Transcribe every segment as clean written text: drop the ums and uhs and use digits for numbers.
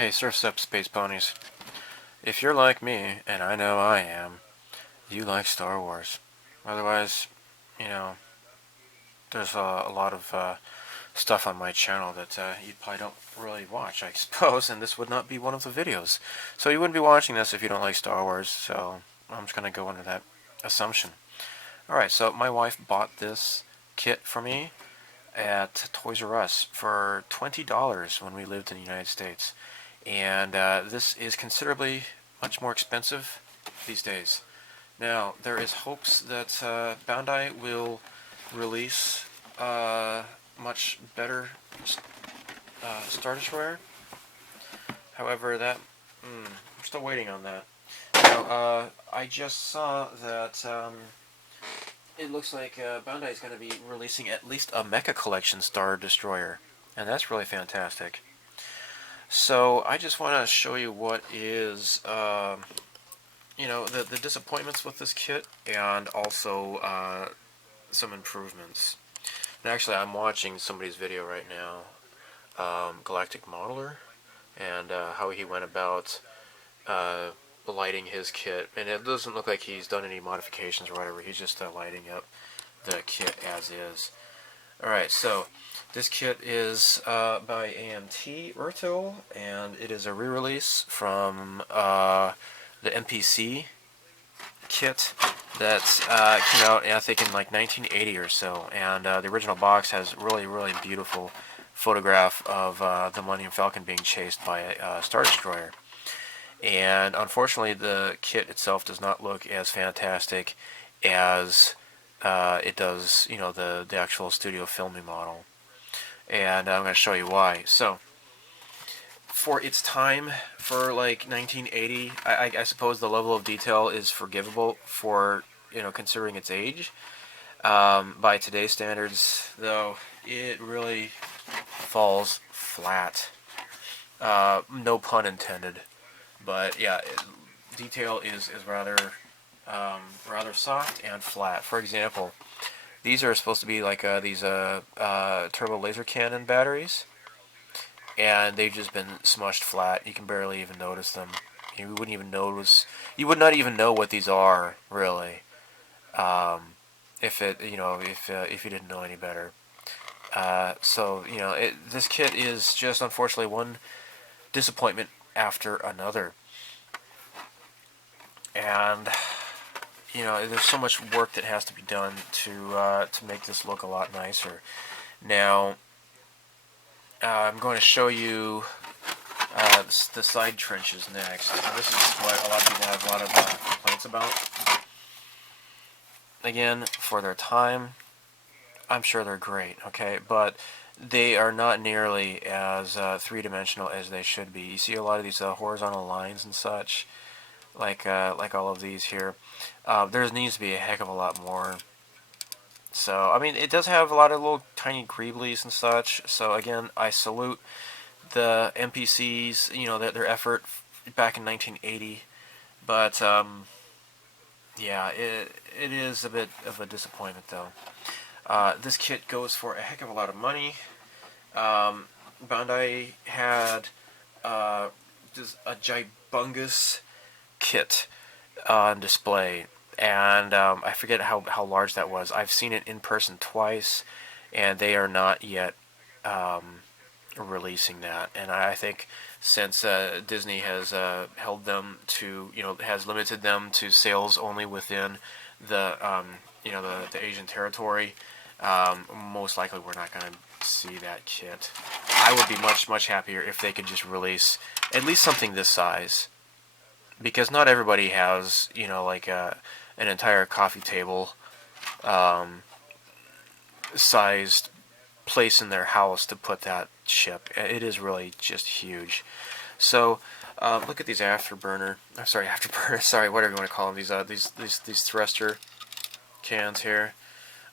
Hey, Surf's Up, Space Ponies. If you're like me, and I know I am, you like Star Wars. Otherwise, you know, there's a lot of stuff on my channel that you probably don't really watch, I suppose, and this would not be one of the videos. So you wouldn't be watching this if you don't like Star Wars, so I'm just going to go under that assumption. Alright, so my wife bought this kit for me at Toys R Us for $20 when we lived in the United States. And this is considerably much more expensive these days. Now, there is hopes that Bandai will release much better Star Destroyer. However, I'm still waiting on that. Now, I just saw that it looks like Bandai is going to be releasing at least a Mecha Collection Star Destroyer, and that's really fantastic. So I just want to show you what is, the disappointments with this kit, and also some improvements. And actually, I'm watching somebody's video right now, Galactic Modeler, and how he went about lighting his kit. And it doesn't look like he's done any modifications or whatever. He's just lighting up the kit as is. Alright, so this kit is by AMT and it is a re-release from the MPC kit that came out, I think, in like 1980 or so. And the original box has really, really beautiful photograph of the Millennium Falcon being chased by a Star Destroyer. And unfortunately, the kit itself does not look as fantastic as it does, the actual studio filming model. And I'm going to show you why. So, for its time, for like 1980, I suppose the level of detail is forgivable for, considering its age. By today's standards, though, it really falls flat. No pun intended. But yeah, detail is rather soft and flat. For example, these are supposed to be like these turbo laser cannon batteries, and they've just been smushed flat. You can barely even notice them. You wouldn't even notice. You would not even know what these are, really, if if you didn't know any better. This kit is just unfortunately one disappointment after another, and there's so much work that has to be done to make this look a lot nicer. Now, I'm going to show you the side trenches next. So this is what a lot of people have a lot of complaints about. Again, for their time, I'm sure they're great, okay? But they are not nearly as three-dimensional as they should be. You see a lot of these horizontal lines and such, like all of these here. There needs to be a heck of a lot more. So, I mean, it does have a lot of little tiny greeblies and such. So, again, I salute the MPCs, their effort back in 1980. But, yeah, it is a bit of a disappointment, though. This kit goes for a heck of a lot of money. Bandai had just a gibungus kit on display, and I forget how large that was. I've seen it in person twice, and they are not yet releasing that. And I think since Disney has held them to, has limited them to sales only within the the Asian territory, most likely we're not going to see that kit. I would be much happier if they could just release at least something this size, because not everybody has an entire coffee table sized place in their house to put that ship. It is really just huge. So look at these afterburner. Sorry, whatever you want to call them. These thruster cans here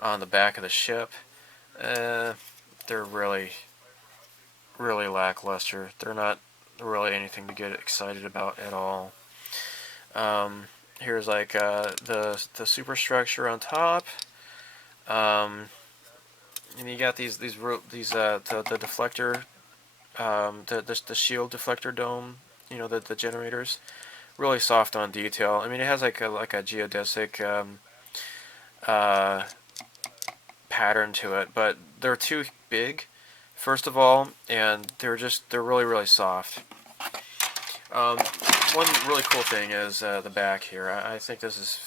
on the back of the ship. They're really lackluster. They're not really anything to get excited about at all. Here's like the superstructure on top, and you got the deflector the shield deflector dome, you know, the generators, really soft on detail. I mean, it has like a geodesic uh, pattern to it, but they're too big, first of all, and they're really soft. One really cool thing is the back here. I think this is,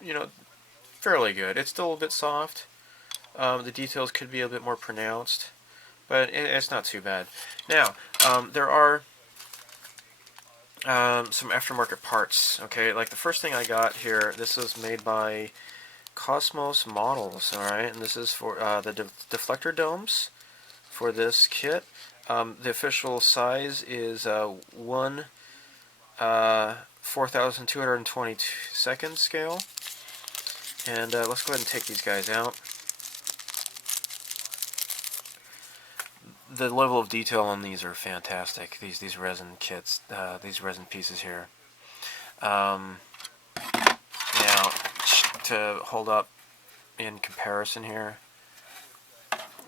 you know, fairly good. It's still a bit soft. The details could be a bit more pronounced, but it's not too bad. Now, there are some aftermarket parts. Okay, like the first thing I got here, this was made by Cosmos Models. All right, and this is for the deflector domes for this kit. The official size is 4,222 scale. And let's go ahead and take these guys out. The level of detail on these are fantastic. These resin kits, these resin pieces here. Now, to hold up in comparison here,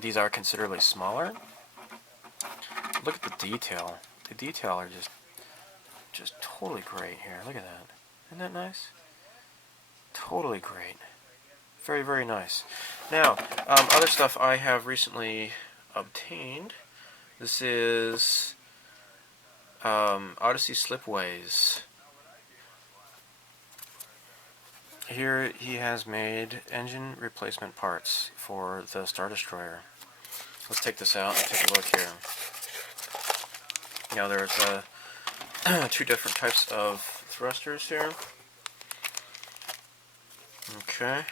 these are considerably smaller. Look at the detail. The detail are just totally great here. Look at that. Isn't that nice? Totally great. Very nice. Now, other stuff I have recently obtained. This is Odyssey Slipways. Here he has made engine replacement parts for the Star Destroyer. Let's take this out and take a look here. Now there's two different types of thrusters here. Okay.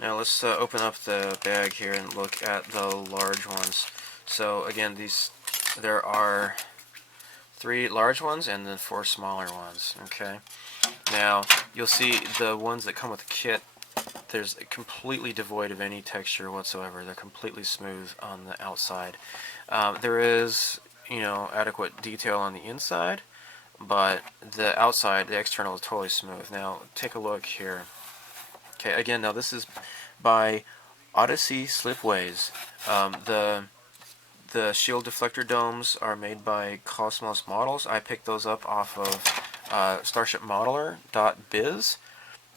Now let's open up the bag here and look at the large ones. So again, there are 3 large ones and then 4 smaller ones. Okay. Now you'll see the ones that come with the kit. There's completely devoid of any texture whatsoever. They're completely smooth on the outside. There is, you know, adequate detail on the inside, but the outside, the external, is totally smooth. Now take a look here. Okay, again, now this is by Odyssey Slipways. The shield deflector domes are made by Cosmos Models. I picked those up off of starshipmodeler.biz,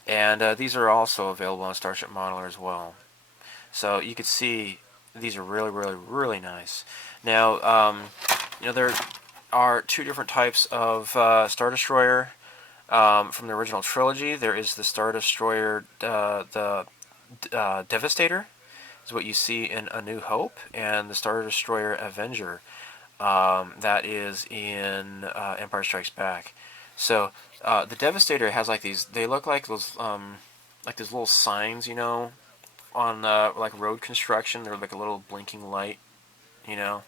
and these are also available on Starship Modeler as well. So you can see these are really nice. Now, you know, there are 2 different types of Star Destroyer. From the original trilogy, there is the Star Destroyer, the Devastator, is what you see in A New Hope, and the Star Destroyer Avenger, that is in Empire Strikes Back. So the Devastator has like these. They look like those little signs, you know, on like road construction. They're like a little blinking light, you know.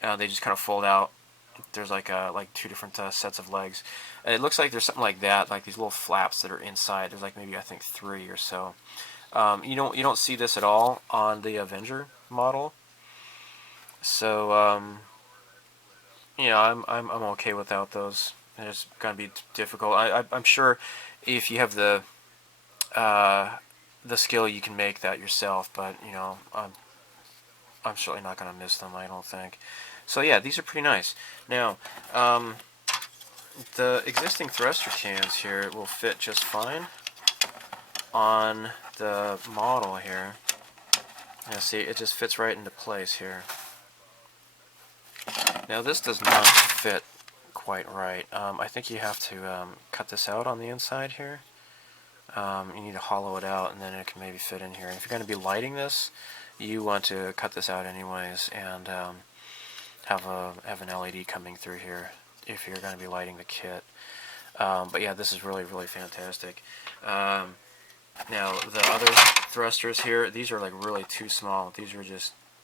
They just kind of fold out. There's like 2 different sets of legs. And it looks like there's something like that, like these little flaps that are inside. There's like maybe I think 3 or so. You don't see this at all on the Avenger model. So you know, I'm okay without those. It's gonna be difficult. I'm sure if you have the skill, you can make that yourself. But you know, I'm certainly not gonna miss them, I don't think. So yeah, these are pretty nice. Now, the existing thruster cans here will fit just fine on the model here. Now see, it just fits right into place here. Now this does not fit quite right. I think you have to cut this out on the inside here. You need to hollow it out, and then it can maybe fit in here. And if you're going to be lighting this, you want to cut this out anyways, and have an LED coming through here if you're going to be lighting the kit. But yeah, this is really fantastic. Now the other thrusters here, these are like really too small. These are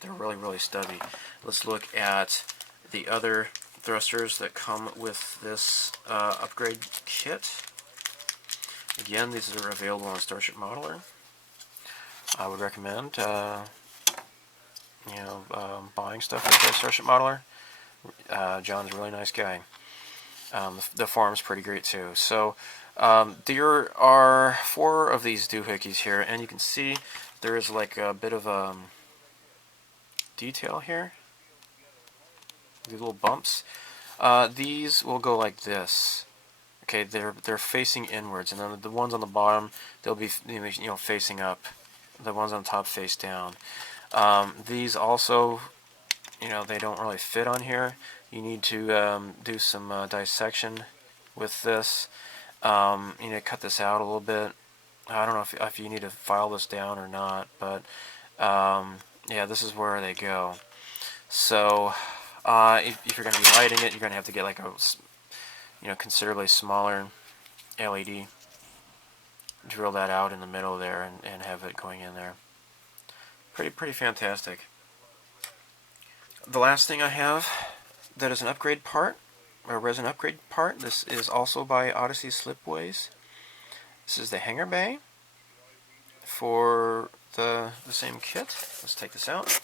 they're really stubby. Let's look at the other thrusters that come with this upgrade kit. Again, these are available on Starship Modeler. I would recommend buying stuff with Starship Modeler. John's a really nice guy. The forum's pretty great too. So there are 4 of these doohickeys here, and you can see there is like a bit of detail here. these little bumps. These will go like this. Okay, they're facing inwards, and then the ones on the bottom, they'll be facing up. The ones on top face down. These also, they don't really fit on here. You need to do some dissection with this. You need to cut this out a little bit. I don't know if you need to file this down or not, but yeah, this is where they go. So if you're going to be lighting it, you're going to have to get like a considerably smaller LED. Drill that out in the middle there and have it going in there. Pretty fantastic. The last thing I have that is an upgrade part, or a resin upgrade part, this is also by Odyssey Slipways. This is the Hangar bay for the same kit. Let's take this out.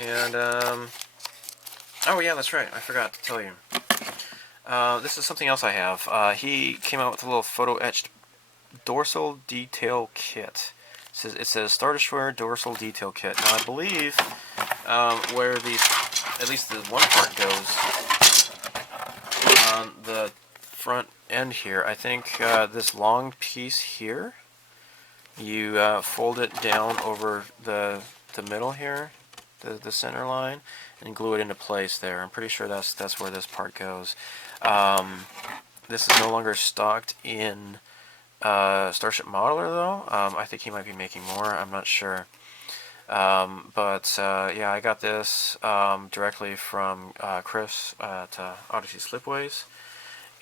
And, oh yeah, that's right, I forgot to tell you. This is something else I have. He came out with a little photo-etched dorsal detail kit. It says Star Destroyer dorsal detail kit. Now I believe where these, at least the one part goes on the front end here, I think this long piece here, you fold it down over the middle here, the center line, and glue it into place there. I'm pretty sure that's where this part goes. This is no longer stocked in Starship Modeler though. I think he might be making more, I'm not sure. But yeah, I got this directly from Chris at Odyssey Slipways,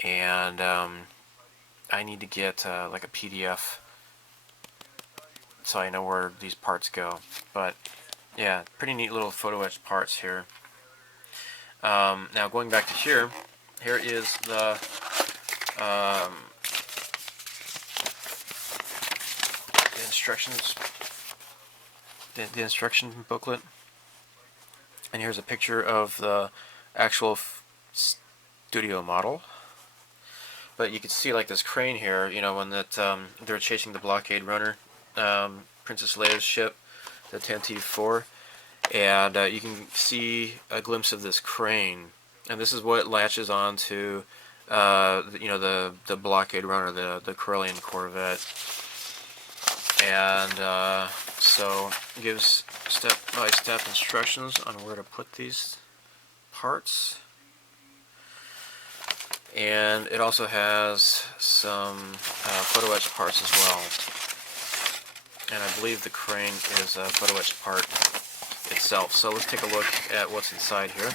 and I need to get like a PDF so I know where these parts go. But yeah, pretty neat little photo etched parts here. Now going back to here is the instructions, the instruction booklet, and here's a picture of the actual studio model. But you can see like this crane here, when they're chasing the blockade runner, Princess Leia's ship, the 10T4, and you can see a glimpse of this crane, and this is what latches onto the blockade runner, the Corellian corvette. And so it gives step-by-step instructions on where to put these parts. And it also has some photo etched parts as well. And I believe the crane is a photo etched part itself. So let's take a look at what's inside here.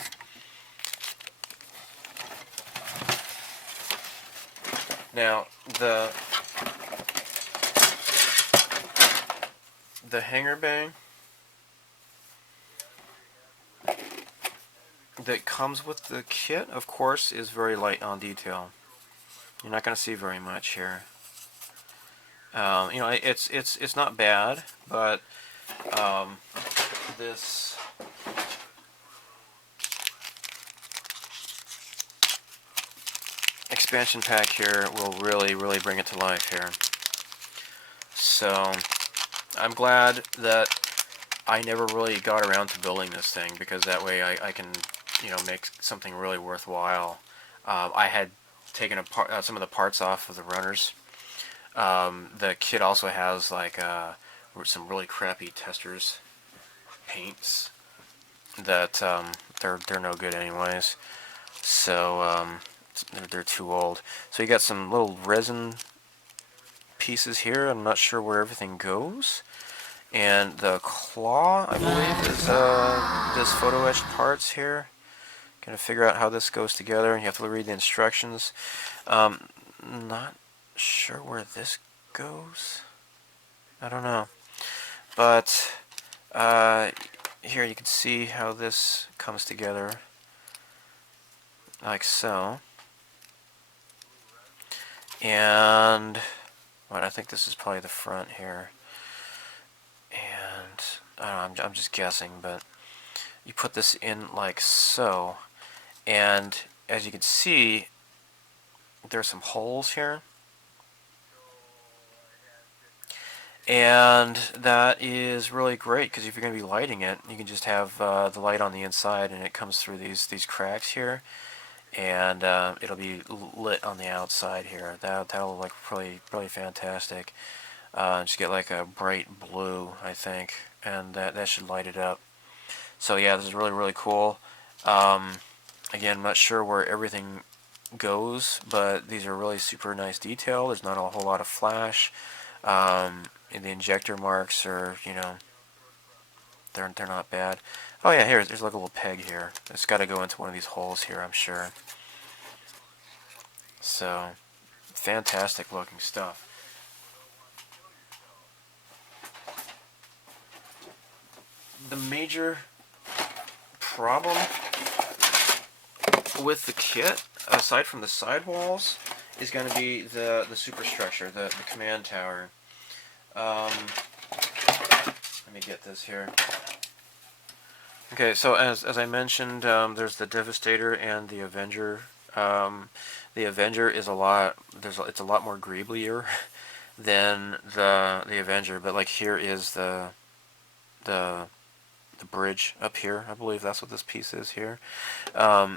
Now, the Hangar bay that comes with the kit, of course, is very light on detail. You're not going to see very much here. It's not bad, but this expansion pack here will really bring it to life here. So I'm glad that I never really got around to building this thing, because that way I can make something really worthwhile. I had taken apart some of the parts off of the runners. The kit also has like some really crappy testers paints that they're no good anyways. So they're too old. So you got some little resin pieces here. I'm not sure where everything goes. And the claw, I believe, is this photo etched parts here. Gonna figure out how this goes together, and you have to read the instructions. Not sure where this goes. I don't know. But here you can see how this comes together, like so. And I think this is probably the front here. And I don't know, I'm just guessing, but you put this in like so, and as you can see, there's some holes here, And that is really great because if you're going to be lighting it, you can just have the light on the inside, and it comes through these cracks here, and it'll be lit on the outside here. That'll look really fantastic. Just get like a bright blue, I think, and that should light it up. So yeah, this is really cool. Again, I'm not sure where everything goes, but these are really super nice detail. There's not a whole lot of flash. And the injector marks are, they're not bad. Oh yeah, there's like a little peg here. It's got to go into one of these holes here, I'm sure. So, fantastic looking stuff. The major problem with the kit, aside from the sidewalls, is going to be the superstructure, the command tower. Let me get this here. Okay, so as I mentioned, there's the Devastator and the Avenger. The Avenger is it's a lot more greeblier than the Avenger, but like here is the bridge up here. I believe that's what this piece is here.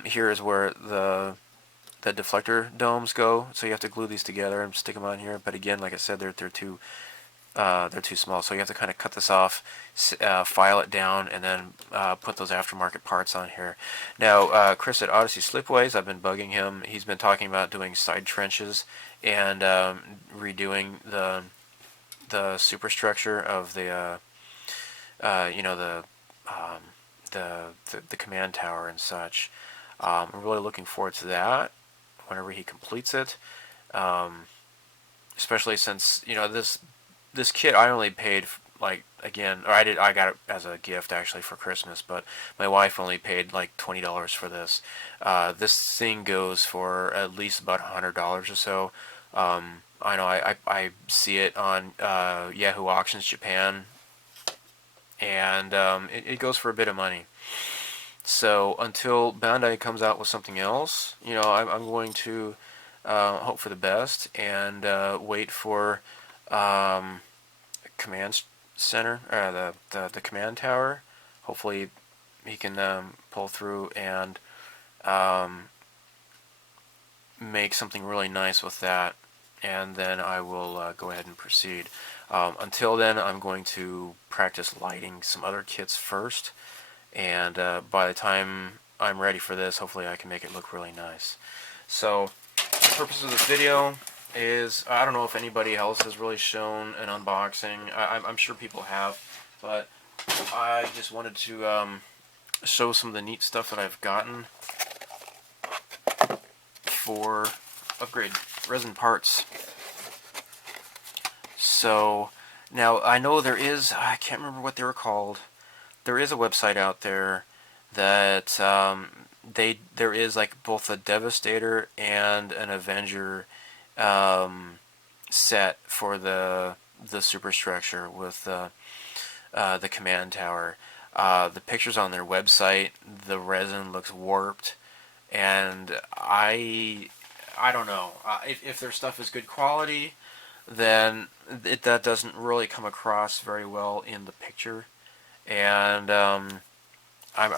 Here is where the deflector domes go, so you have to glue these together and stick them on here. But again, like I said, they're too small, so you have to kind of cut this off, file it down, and then put those aftermarket parts on here. Now, Chris at Odyssey Slipways, I've been bugging him. He's been talking about doing side trenches and redoing the superstructure of the the command tower and such. I'm really looking forward to that whenever he completes it. Especially since this kit I only paid I got it as a gift actually for Christmas, but my wife only paid like $20 for this. This thing goes for at least about $100 or so. I know I see it on Yahoo Auctions Japan, and it goes for a bit of money. So until Bandai comes out with something else, I'm going to hope for the best and wait for command center, the command tower. Hopefully he can pull through and make something really nice with that, and then I will go ahead and proceed. Until then, I'm going to practice lighting some other kits first, and by the time I'm ready for this, hopefully I can make it look really nice. So the purpose of this video is, I don't know if anybody else has really shown an unboxing. I'm sure people have, but I just wanted to show some of the neat stuff that I've gotten for upgrade resin parts. So now I know there is, I can't remember what they were called. There is a website out there that there is like both a Devastator and an Avenger set for the superstructure with the command tower. The pictures on their website, the resin looks warped, and I don't know if their stuff is good quality, then that doesn't really come across very well in the picture, and I'm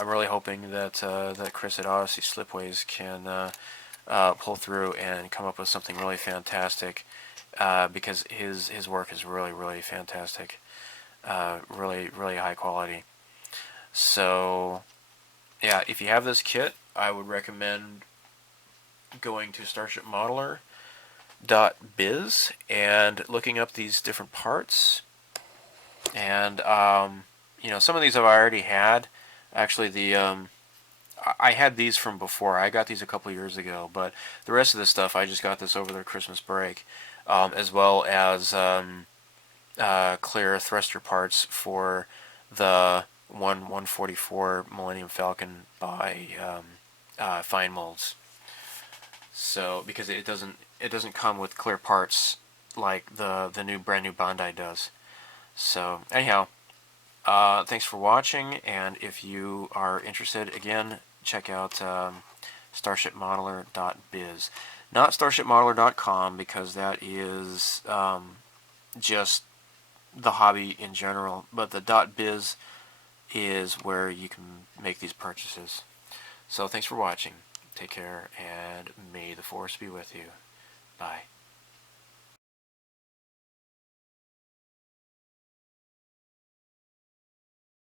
really hoping that that Chris at Odyssey Slipways can pull through and come up with something really fantastic, because his work is really fantastic, really high quality. So yeah, if you have this kit, I would recommend going to starshipmodeler.biz and looking up these different parts. And some of these I've already had. Actually, I had these from before. I got these a couple years ago, but the rest of this stuff I just got this over the Christmas break, as well as clear thruster parts for the 144 Millennium Falcon by Fine Molds. So because it doesn't come with clear parts like the brand new Bandai does. So anyhow, thanks for watching, and if you are interested, again, check out starshipmodeler.biz. Not starshipmodeler.com, because that is just the hobby in general, but the .biz is where you can make these purchases. So thanks for watching. Take care, and may the force be with you. Bye.